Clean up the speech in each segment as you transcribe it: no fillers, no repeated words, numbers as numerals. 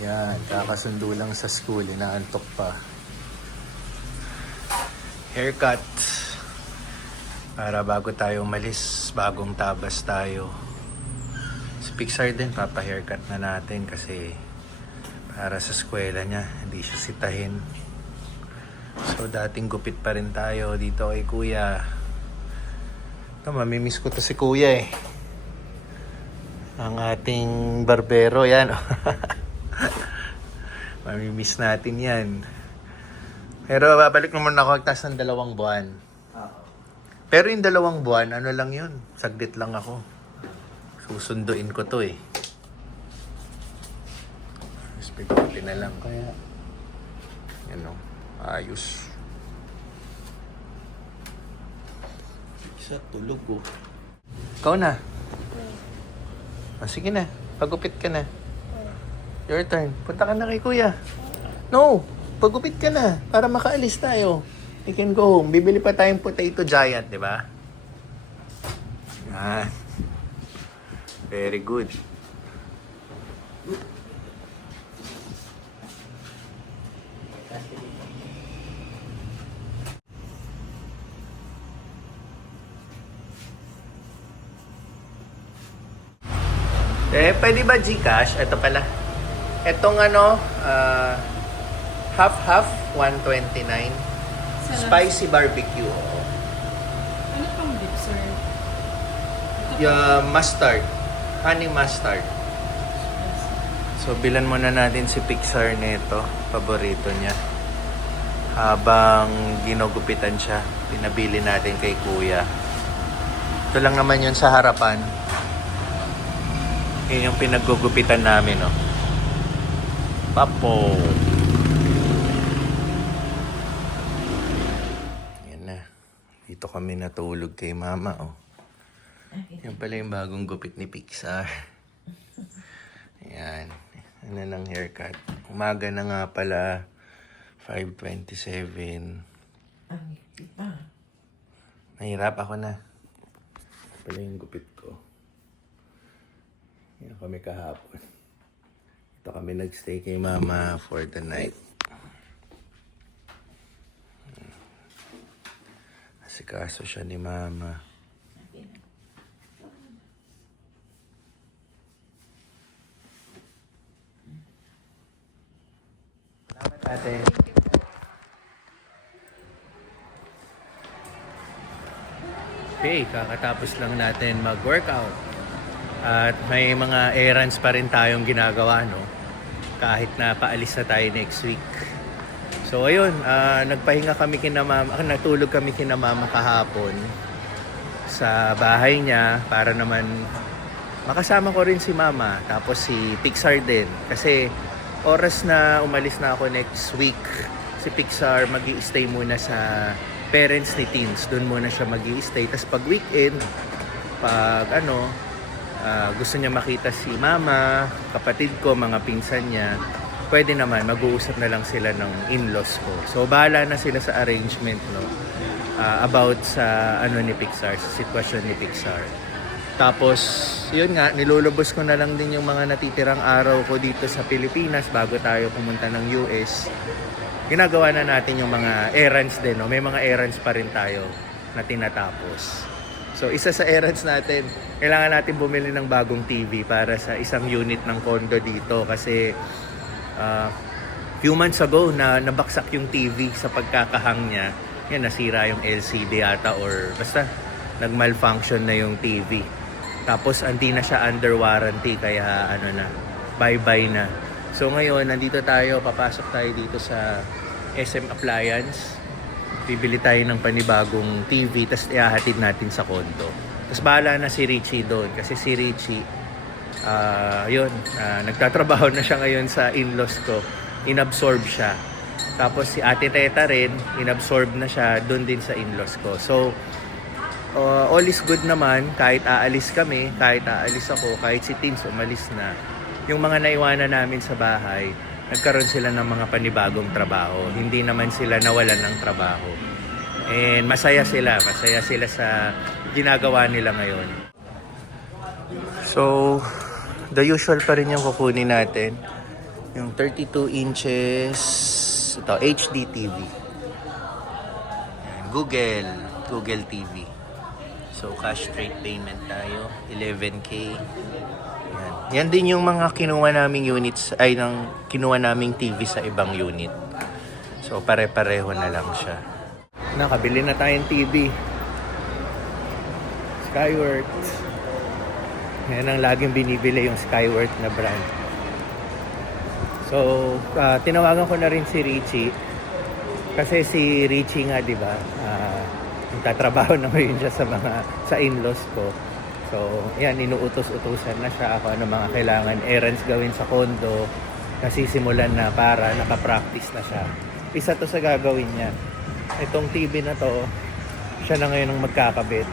Yan, kakasundo lang sa school, inaantok pa. Haircut. Para bago tayo umalis, bagong tabas tayo. Si Pixar din, papa-haircut na natin kasi para sa eskwela niya, hindi siya sitahin. So dating gupit pa rin tayo dito kay Kuya. Ito, mamimiss ko to si Kuya eh. Ang ating barbero, yan. Mamimiss natin yan. Pero babalik naman ako agtas ng 2 buwan. Pero yung 2 buwan, ano lang yun? Saglit lang ako. Susunduin ko to eh. Spaghetti na lang kaya. Yan o. Ayos. Isa tulog ko. Ikaw na. Sige na. Pagupit ka na. Your turn. Punta ka na kay Kuya. No! Pagupit ka na. Para makaalis tayo. We can go home. Bibili pa tayong potato giant, di ba? Yan. Very good. Pwede ba Gcash? Ito pala. Etong half-half, 129. Spicy barbecue. Ano pang dip, sir? Mustard. Honey mustard. So, bilan muna natin si Pixar nito. Paborito niya. Habang ginugupitan siya, pinabili natin kay Kuya. Ito lang naman yun sa harapan. Yun yung pinaggugupitan namin, no? Papo! Yan na. Dito kami natulog kay Mama, oh. Yan pala yung bagong gupit ni Pixar. Ayan. Ano ng haircut. Umaga na nga pala. 5:27. Nahirap ako na. Pala yung gupit ko. Yan kami kahapon. Ito kami nagstay kay Mama for the night. Asikaso siya ni Mama. Salamat ate. Okay, kakatapos lang natin mag-workout. At may mga errands pa rin tayong ginagawa, no? Kahit na paalis na tayo next week. So ayun, nagpahinga kami kina Mama, natulog kami kina Mama kahapon sa bahay niya para naman makasama ko rin si Mama, tapos si Pixar din. Kasi oras na umalis na ako next week, si Pixar magi-stay muna sa parents ni Teens. Doon muna siya magi-stay. Tapos pag weekend, pag gusto niya makita si Mama, kapatid ko, mga pinsan niya, pwede naman, mag-uusap na lang sila ng in-laws ko. So, bahala na sila sa arrangement, no? About sa ni Pixar, sa sitwasyon ni Pixar. Tapos, yun nga, nilulubos ko na lang din yung mga natitirang araw ko dito sa Pilipinas bago tayo pumunta ng US. Ginagawa na natin yung mga errands din, no? May mga errands pa rin tayo na tinatapos. So, isa sa errands natin, kailangan natin bumili ng bagong TV para sa isang unit ng condo dito kasi few months ago na nabaksak yung TV sa pagkakahang niya. Yan, nasira yung LCD ata or basta nag-malfunction na yung TV. Tapos, hindi na siya under warranty kaya bye-bye na. So, ngayon, nandito tayo, papasok tayo dito sa SM Appliance. Bibili tayo ng panibagong TV, tapos ihahatid natin sa condo. Tapos bahala na si Richie doon. Kasi si Richie, nagtatrabaho na siya ngayon sa in-laws ko. Inabsorb siya. Tapos si Ate Teta rin, inabsorb na siya doon din sa in-laws ko. So, all is good naman. Kahit aalis kami, kahit aalis ako, kahit si Teens umalis na. Yung mga naiwanan namin sa bahay, nagkaroon sila ng mga panibagong trabaho. Hindi naman sila nawalan ng trabaho. And masaya sila sa ginagawa nila ngayon. So, the usual pa rin yung kukunin natin. Yung 32 inches, ito, HD TV. Yan, Google TV. So, cash straight payment tayo, 11K. Yan. Yan din yung mga kinuha naming units, kinuha naming TV sa ibang unit. So, pare-pareho na lang siya. Nakabili na tayong TV. Skyworth. Yan ang laging binibili, yung Skyworth na brand. So, tinawagan ko na rin si Richie. Kasi si Richie nga, di ba, nagtatrabaho na ngayon siya sa in-laws ko. So, yan, inuutos-utusan na siya ako ng mga kailangan errands gawin sa condo. Nasisimulan na para nakapractice na siya. Isa to sa gagawin niya. Itong TV na to, siya na ngayon ang magkakabit.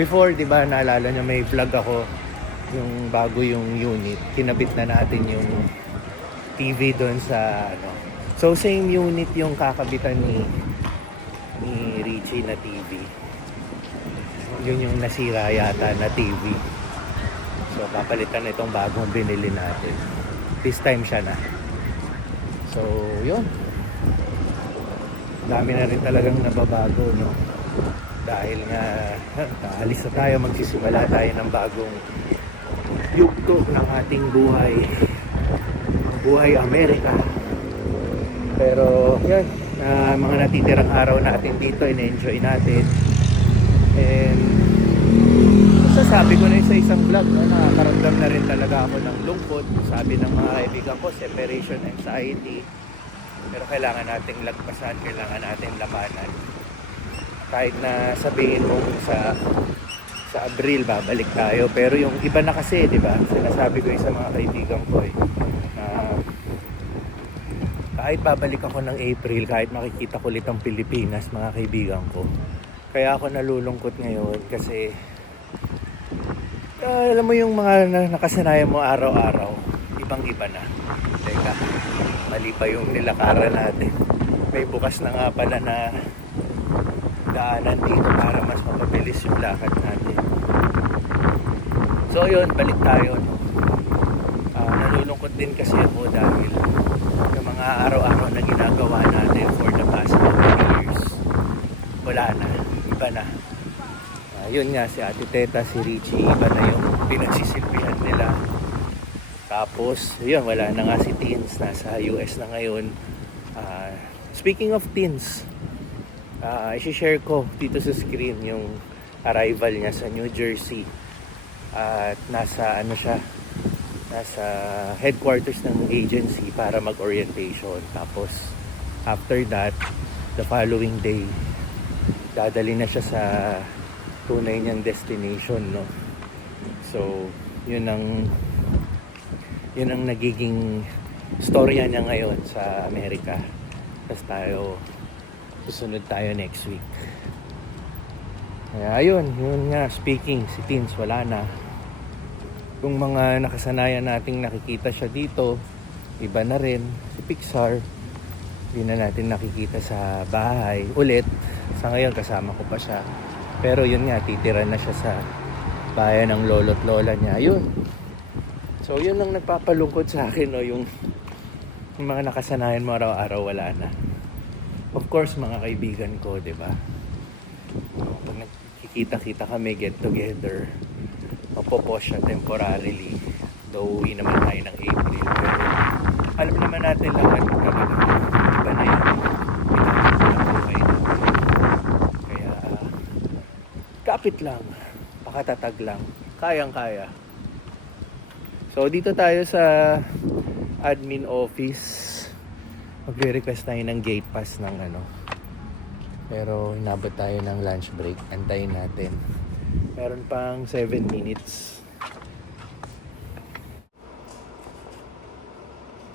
Before, di ba, naalala niya may vlog ako, yung bago yung unit. Kinabit na natin yung TV doon sa So, same unit yung kakabitan ni Richie na TV. Yun yung nasira yata na TV. So, papalitan na itong bagong binili natin. This time siya na. So, yun. Dami na rin talagang nababago, no? Dahil nga, alis na tayo, magsisimula tayo ng bagong yugto ng ating buhay. Buhay Amerika. Pero, yan, mga natitirang araw natin dito, in-enjoy natin. And, sabi ko na sa isang vlog, no, nakakaramdam na rin talaga ako ng lungkot. Sabi ng mga kaibigan ko, separation anxiety. Pero kailangan nating lagpasan, kailangan nating labanan. Kahit na sabihin mo sa Abril babalik tayo, pero yung iba na kasi, di ba? Sinasabi ko sa mga kaibigan ko kahit babalik ako ng April, kahit makikita ko ulit ang Pilipinas, mga kaibigan ko. Kaya ako nalulungkot ngayon kasi alam mo yung mga nakasanayan mo araw-araw, ibang-iba na. Teka, mali pa yung nilakaran natin. May bukas na nga pala na daanan dito para mas mapabilis yung lakad natin. So yun, balik tayo. Nalulungkot din kasi ako dahil yung mga araw-araw na ginagawa natin for the past 2 years, wala na, iba na. Yun nga, si Ate Teta, si Richie, iba na yung pinagsisilbihan nila. Tapos, yun, wala na nga si Teens, nasa US na ngayon. Speaking of Teens, i-share ko dito sa screen yung arrival niya sa New Jersey. At nasa headquarters ng agency para mag-orientation. Tapos, after that, the following day, dadali na siya sa tunay niyang destination, no? So, yun ang nagiging storya niya ngayon sa Amerika. Tapos susunod tayo next week. Kaya yun nga, speaking, si Teens wala na. Kung mga nakasanayan nating nakikita siya dito, iba na rin. Si Pixar, hindi na natin nakikita sa bahay ulit. Sa ngayon, kasama ko pa siya. Pero yun nga, titira na siya sa bayan ng lolo't lola niya. Yun. So, yun ang nagpapalungkot sa akin, no? Yung mga nakasanayan mo araw-araw, wala na. Of course, mga kaibigan ko, di ba? Pag nagkikita-kita kami, get together, mapopost siya temporarily. Though, uwi naman tayo ng April. Pero, alam naman natin lahat talaga. Iba na yun. Kapit lang, pakatatag lang, kayang-kaya. So, dito tayo sa admin office. Magre-request tayo ng gate pass ng Pero, inabot tayo ng lunch break. Antayin natin. Meron pang 7 minutes.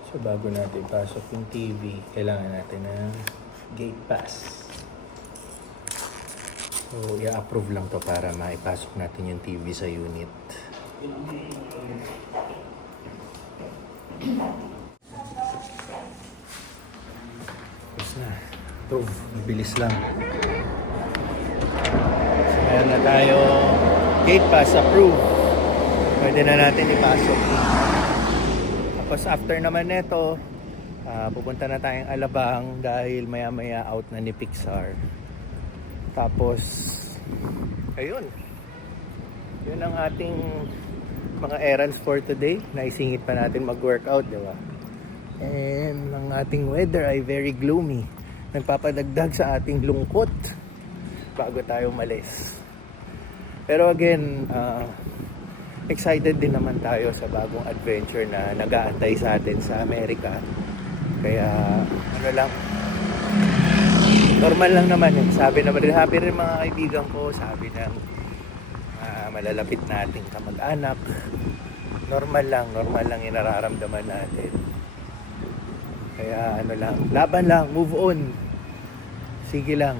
So, bago natin pasok yung TV, kailangan natin ng gate pass. So, i-approve lang to para maipasok natin yung TV sa unit. Tapos na. Approve. Mabilis lang. So, meron na tayo. Gate pass, approve. Pwede na natin ipasok. Tapos after naman neto, pupunta na tayong Alabang dahil maya-maya out na ni Pixar. Tapos, ayun. Yun ang ating mga errands for today. Naisingit pa natin mag-workout, di ba? And ang ating weather ay very gloomy. Nagpapadagdag sa ating lungkot bago tayo umalis. Pero again, excited din naman tayo sa bagong adventure na nag-aantay sa atin sa Amerika. Kaya, ano lang, normal lang naman yun. Sabi naman rin, happy rin mga kaibigan ko, sabi ng malalapit nating kamag-anak. Normal lang yung nararamdaman natin. Kaya ano lang, laban lang, move on. Sige lang.